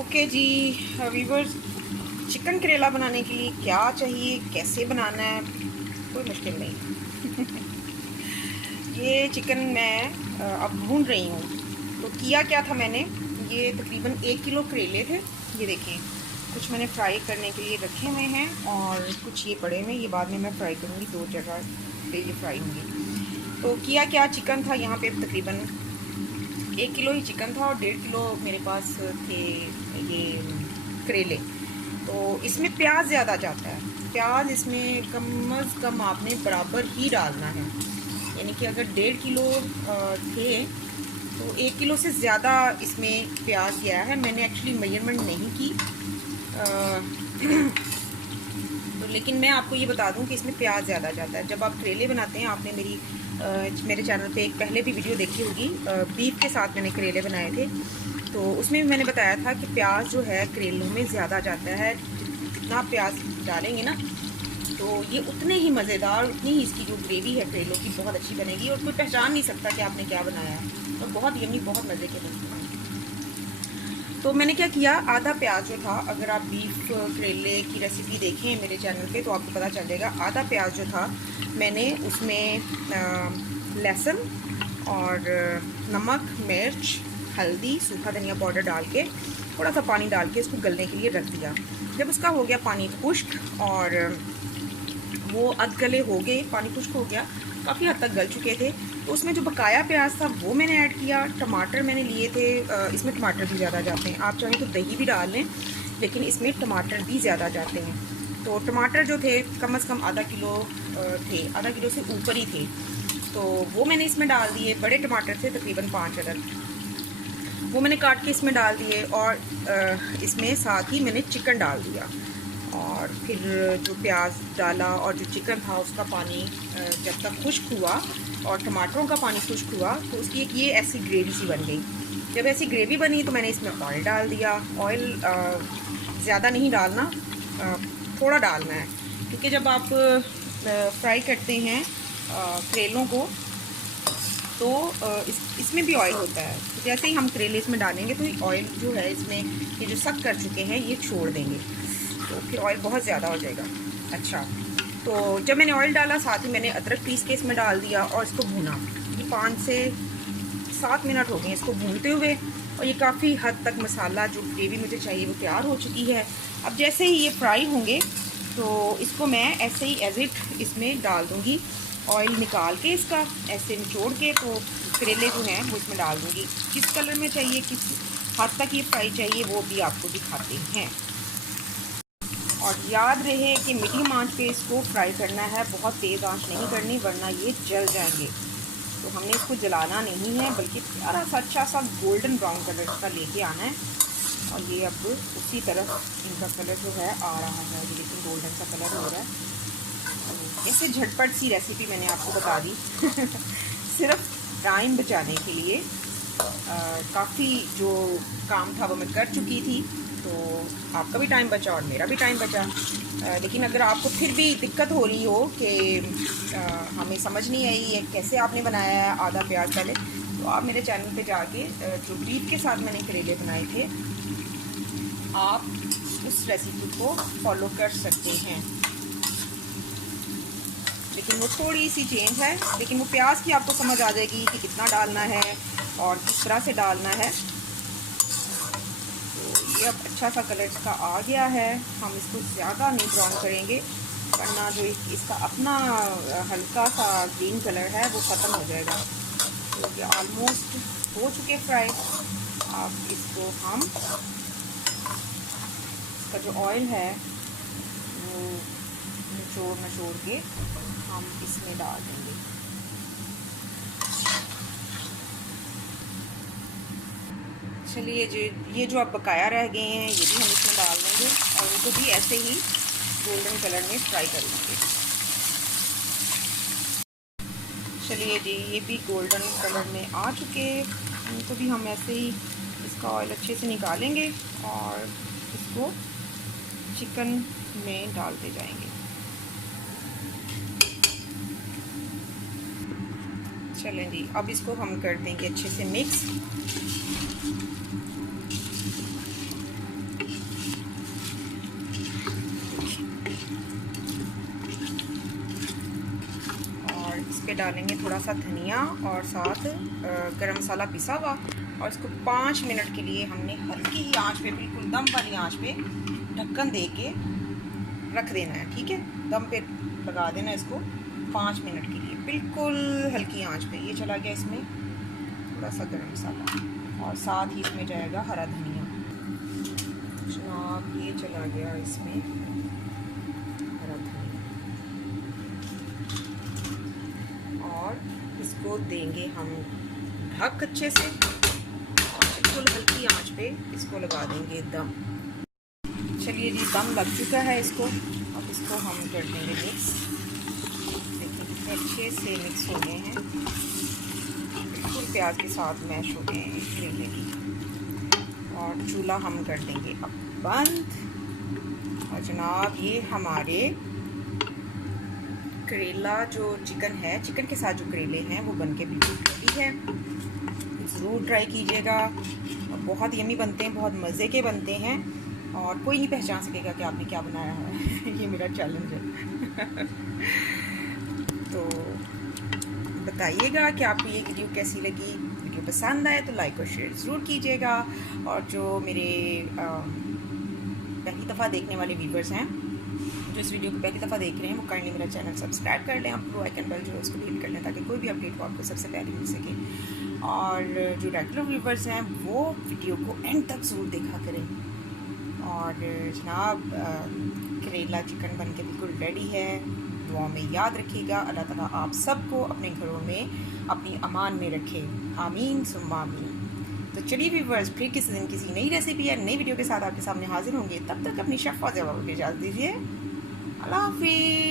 Okay जी viewers, chicken करेला बनाने के लिए क्या चाहिए, कैसे बनाना है, कोई मुश्किल नहीं। ये चिकन मैं अब भून रही हूँ। तो किया क्या था मैंने, ये तकरीबन 1 किलो करेले थे। ये देखें, कुछ मैंने फ्राई करने के लिए रखे हुए हैं और कुछ ये पड़े हुए, ये बाद में मैं फ्राई करूँगी, 2 जगह पे ये फ्राई होंगी। तो किया क्या, चिकन था यहाँ पे तकरीबन 1 किलो ही चिकन था और 1.5 किलो मेरे पास थे ये करेले। तो इसमें प्याज ज़्यादा जाता है। प्याज इसमें कम अज़ कम आपने बराबर ही डालना है, यानी कि अगर 1.5 किलो थे तो 1 किलो से ज़्यादा इसमें प्याज गया है। मैंने एक्चुअली मेजरमेंट नहीं की तो लेकिन मैं आपको ये बता दूं कि इसमें प्याज ज़्यादा जाता है। जब आप करेले बनाते हैं, आपने मेरे चैनल पे एक पहले भी वीडियो देखी होगी, बीफ के साथ मैंने करेले बनाए थे, तो उसमें भी मैंने बताया था कि प्याज जो है करेलों में ज़्यादा जाता है। जितना आप प्याज डालेंगे ना, तो ये उतने ही मज़ेदार, उतनी ही इसकी जो ग्रेवी है करेलों की बहुत अच्छी बनेगी और कोई पहचान नहीं सकता कि आपने क्या बनाया है। और बहुत यम्मी, बहुत मज़े के बनते हैं। तो मैंने क्या किया, आधा प्याज जो था, अगर आप बीफ करेले की रेसिपी देखें मेरे चैनल पे तो आपको पता चल जाएगा, आधा प्याज जो था मैंने उसमें लहसुन और नमक, मिर्च, हल्दी, सूखा धनिया पाउडर डाल के थोड़ा सा पानी डाल के इसको गलने के लिए रख दिया। जब उसका हो गया पानी खुश्क और वो अध गले हो गए, पानी खुश्क हो गया, काफ़ी हद तक गल चुके थे, तो उसमें जो बकाया प्याज था वो मैंने ऐड किया। टमाटर मैंने लिए थे, इसमें टमाटर भी ज़्यादा जाते हैं, आप चाहें तो दही भी डाल लें, लेकिन इसमें टमाटर भी ज़्यादा जाते हैं। तो टमाटर जो थे कम से कम आधा किलो थे, आधा किलो से ऊपर ही थे, तो वो मैंने इसमें डाल दिए। बड़े टमाटर थे तकरीबन 5 अदद, वो मैंने काट के इसमें डाल दिए और इसमें साथ ही मैंने चिकन डाल दिया। और फिर जो प्याज डाला और जो चिकन था उसका पानी जब तक खुश्क हुआ और टमाटरों का पानी खुश्क हुआ तो उसकी एक ये ऐसी ग्रेवी सी बन गई। जब ऐसी ग्रेवी बनी तो मैंने इसमें ऑयल डाल दिया। ऑयल ज़्यादा नहीं डालना, थोड़ा डालना है, क्योंकि जब आप फ्राई करते हैं करेलों को तो इसमें भी ऑयल होता है। तो जैसे ही हम करेले इसमें डालेंगे तो ऑयल जो है इसमें ये जो सक कर चुके हैं ये छोड़ देंगे, तो फिर ऑयल बहुत ज़्यादा हो जाएगा। अच्छा, तो जब मैंने ऑयल डाला साथ ही मैंने अदरक पीस के इसमें डाल दिया और इसको भूना। ये 5 से 7 मिनट हो गए इसको भूनते हुए और ये काफ़ी हद तक मसाला जो ग्रेवी मुझे चाहिए वो तैयार हो चुकी है। अब जैसे ही ये फ्राई होंगे तो इसको मैं ऐसे ही एज इट इसमें डाल दूँगी, ऑयल निकाल के इसका ऐसे निचोड़ के, तो करेले जो हैं वो इसमें डाल दूँगी। किस कलर में चाहिए, किस हद तक ये फ्राई चाहिए वो भी आपको दिखाते हैं। और याद रहे कि मीडियम आंच पे इसको फ्राई करना है, बहुत तेज़ आंच नहीं करनी वरना ये जल जाएंगे। तो हमने इसको जलाना नहीं है बल्कि प्यारा सा अच्छा सा गोल्डन ब्राउन कलर का लेके आना है। और ये अब उसी तरफ इनका कलर जो है आ रहा है, ये लेकिन गोल्डन सा कलर हो रहा है। ऐसे झटपट सी रेसिपी मैंने आपको बता दी सिर्फ टाइम बचाने के लिए। काफ़ी जो काम था वो मैं कर चुकी थी, तो आपका भी टाइम बचा और मेरा भी टाइम बचा। लेकिन अगर आपको फिर भी दिक्कत हो रही हो कि हमें समझ नहीं आई है कैसे आपने बनाया है आधा प्याज पहले, तो आप मेरे चैनल पे जाके जो बीफ के साथ मैंने करेले बनाए थे आप उस रेसिपी को फॉलो कर सकते हैं। लेकिन वो थोड़ी सी चेंज है, लेकिन वो प्याज की आपको समझ आ जाएगी कि कितना डालना है और किस तरह से डालना है। तो ये अब अच्छा सा कलर इसका आ गया है, हम इसको ज़्यादा नहीं ब्राउन करेंगे वरना जो इसका अपना हल्का सा ग्रीन कलर है वो ख़त्म हो जाएगा। तो ये ऑलमोस्ट हो चुके फ्राई। अब इसको हम, इसका जो ऑयल है वो निचोड़ के हम इसमें डाल देंगे। चलिए ये जो अब बकाया रह गए हैं ये भी हम इसमें डाल देंगे और इनको भी ऐसे ही गोल्डन कलर में फ्राई कर लेंगे। चलिए जी, ये भी गोल्डन कलर में आ चुके, इनको भी हम ऐसे ही इसका ऑयल अच्छे से निकालेंगे और इसको चिकन में डालते जाएंगे। चलें जी, अब इसको हम कर देंगे अच्छे से मिक्स। पे डालेंगे थोड़ा सा धनिया और साथ गरम मसाला पिसा हुआ, और इसको 5 मिनट के लिए हमने हल्की ही आंच पे, बिल्कुल दम वाली आंच पे ढक्कन दे के रख देना है। ठीक है, दम पे लगा देना इसको 5 मिनट के लिए, बिल्कुल हल्की आंच पे। ये चला गया इसमें थोड़ा सा गरम मसाला और साथ ही इसमें जाएगा हरा धनिया। जनाब ये चला गया इसमें हरा धनिया, और इसको देंगे हम ढक अच्छे से, और बिल्कुल हल्की आंच पे इसको लगा देंगे दम। चलिए जी, दम लग चुका है इसको। अब इसको हम कर देंगे मिक्स। देखिए कितने अच्छे से मिक्स हो गए हैं, बिल्कुल प्याज के साथ मैश हो गए हैं करेले की। और चूल्हा हम कर देंगे अब बंद। और जनाब ये हमारे करेला जो चिकन है, चिकन के साथ जो करेले हैं वो बनके बिल्कुल रेडी है। ज़रूर ट्राई कीजिएगा, बहुत यमी बनते हैं, बहुत मज़े के बनते हैं, और कोई नहीं पहचान सकेगा कि आपने क्या बनाया है। ये मेरा चैलेंज है। तो बताइएगा कि आपको ये वीडियो कैसी लगी। वीडियो पसंद आए तो लाइक और शेयर ज़रूर कीजिएगा। और जो मेरे पहली दफ़ा देखने वाले व्यूवर्स हैं, जो इस वीडियो को पहली दफ़ा देख रहे हैं, वो काइंडली मेरा चैनल सब्सक्राइब कर लें, आप आइकन बेल जो है उसको हिट कर लें, ताकि कोई भी अपडेट हो आपको सबसे पहले मिल सके। और जो रेगुलर व्यूवर्स हैं वो वीडियो को एंड तक ज़रूर देखा करें। और जनाब करेला चिकन बन के बिल्कुल रेडी है। दुआ में याद रखिएगा, अल्लाह ताला आप सबको अपने घरों में अपनी अमान में रखे, आमीन सुम्मा आमीन। तो चलिए व्यूवर्स, फिर किसी दिन किसी नई रेसिपी या नई वीडियो के साथ आपके सामने हाजिर होंगे। तब तक अपनी शेफ़ फ़ाज़िया बाबू को इजाज़त दीजिए। अल्लाह हाफ़िज़।